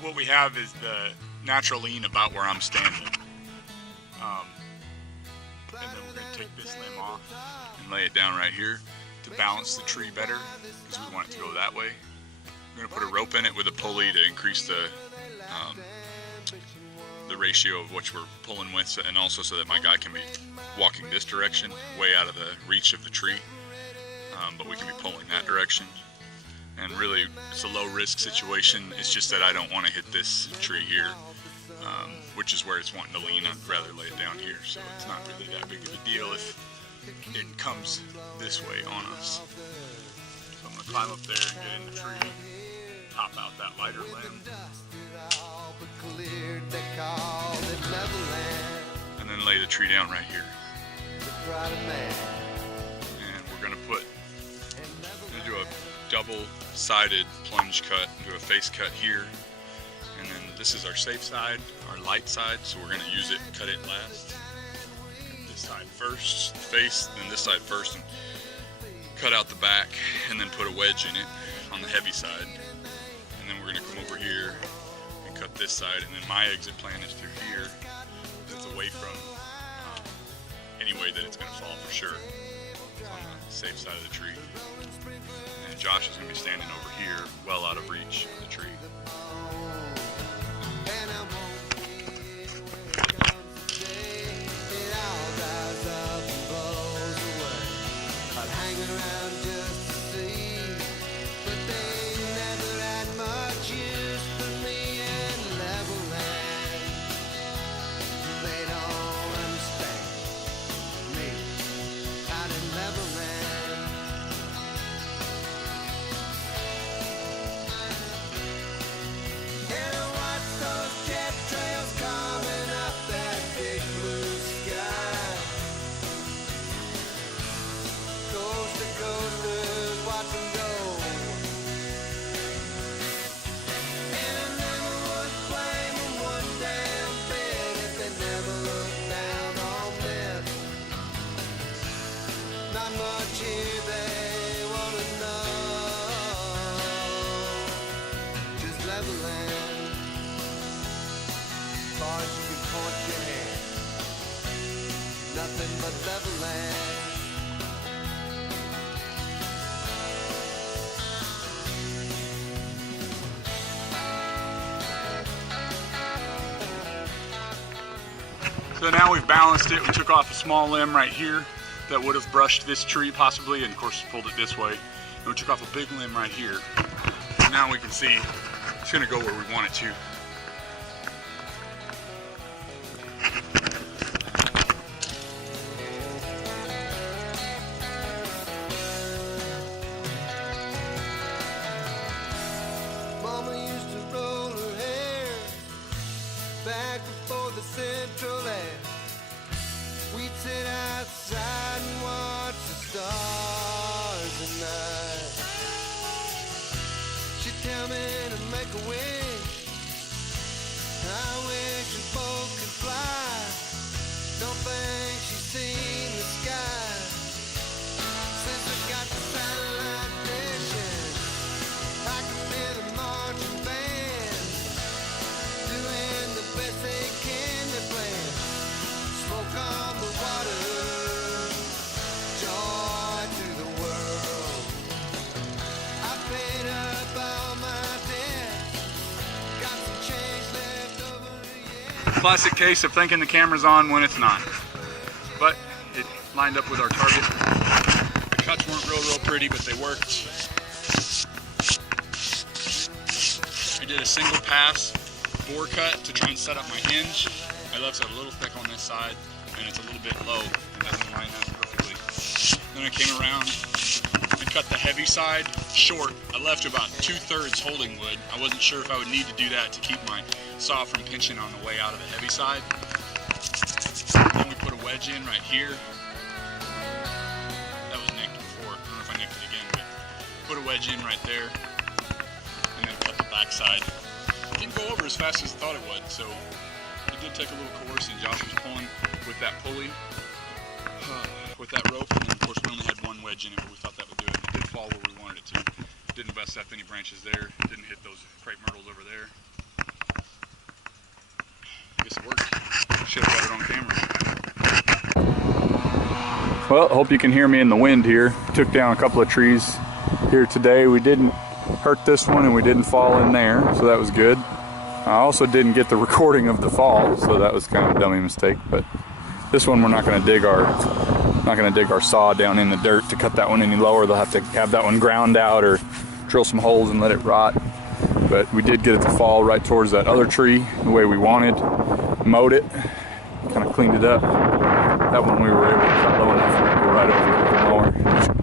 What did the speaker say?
what we have is the natural lean about where I'm standing. And then we're going to take this limb off and lay it down right here to balance the tree better, because we want it to go that way. We're going to put a rope in it with a pulley to increase the ratio of which we're pulling with, and also so that my guy can be walking this direction, way out of the reach of the tree, but we can be pulling that direction. And really, it's a low risk situation. It's just that I don't want to hit this tree here, which is where it's wanting to lean. I'd rather lay it down here, so it's not really that big of a deal if it comes this way on us. So I'm going to climb up there, get in the tree, pop out that lighter limb, and then lay the tree down right here. And we're going to do a double-sided plunge cut, do a face cut here, and then this is our safe side, our light side, so we're going to use it, cut it last. This side first, face, then this side first, and cut out the back, and then put a wedge in it on the heavy side. And then we're going to come over here and cut this side, and then my exit plan is through here. It's away from any way that it's going to fall for sure. It's on the safe side of the tree. And Josh is going to be standing over here, well out of reach of the tree. Nothing but level land. So now we've balanced it. We took off a small limb right here that would have brushed this tree possibly, and of course pulled it this way. And we took off a big limb right here. Now we can see it's going to go where we want it to. Mama used to roll her hair back before the central air. We'd sit outside and watch the stars at night. She'd tell me to make a wish. I wish a boat could fly. Don't think she's seen the sky since I got the satellite vision. I can hear the marching band doing the best they can. They're playing Smoke on the Water, joy to the world. I paid up all my debt, got some change left over, yeah. Classic case of thinking the camera's on when it's not. But it lined up with our target. The cuts weren't real pretty, but they worked. I did a single pass bore cut to try and set up my hinge. I left it a little thick on this side, and it's a little bit low. It doesn't line up perfectly. Then I came around and cut the heavy side short. I left about 2/3 holding wood. I wasn't sure if I would need to do that to keep my saw from pinching on the way out of the heavy side. Then we put a wedge in right here. That was nicked before. I don't know if I nicked it again, but put a wedge in right there, and then cut the back side. It didn't go over as fast as I thought it would, so it did take a little coercing. Josh was pulling with that pulley, with that rope, and then of course we only had one wedge in it, but we thought that would do it. It did fall where we wanted it to. Didn't bust up any branches there. Didn't hit those crepe myrtles over there. guess it worked. Should have got it on camera. Well, hope you can hear me in the wind here. Took down a couple of trees here today. We didn't hurt this one and we didn't fall in there, so that was good. I also didn't get the recording of the fall, so that was kind of a dummy mistake. But this one we're not going to dig our saw down in the dirt to cut that one any lower. They'll have to have that one ground out or drill some holes and let it rot. But we did get it to fall right towards that other tree the way we wanted. Mowed it, kind of cleaned it up. That one we were able to cut low enough to go right over it with the mower.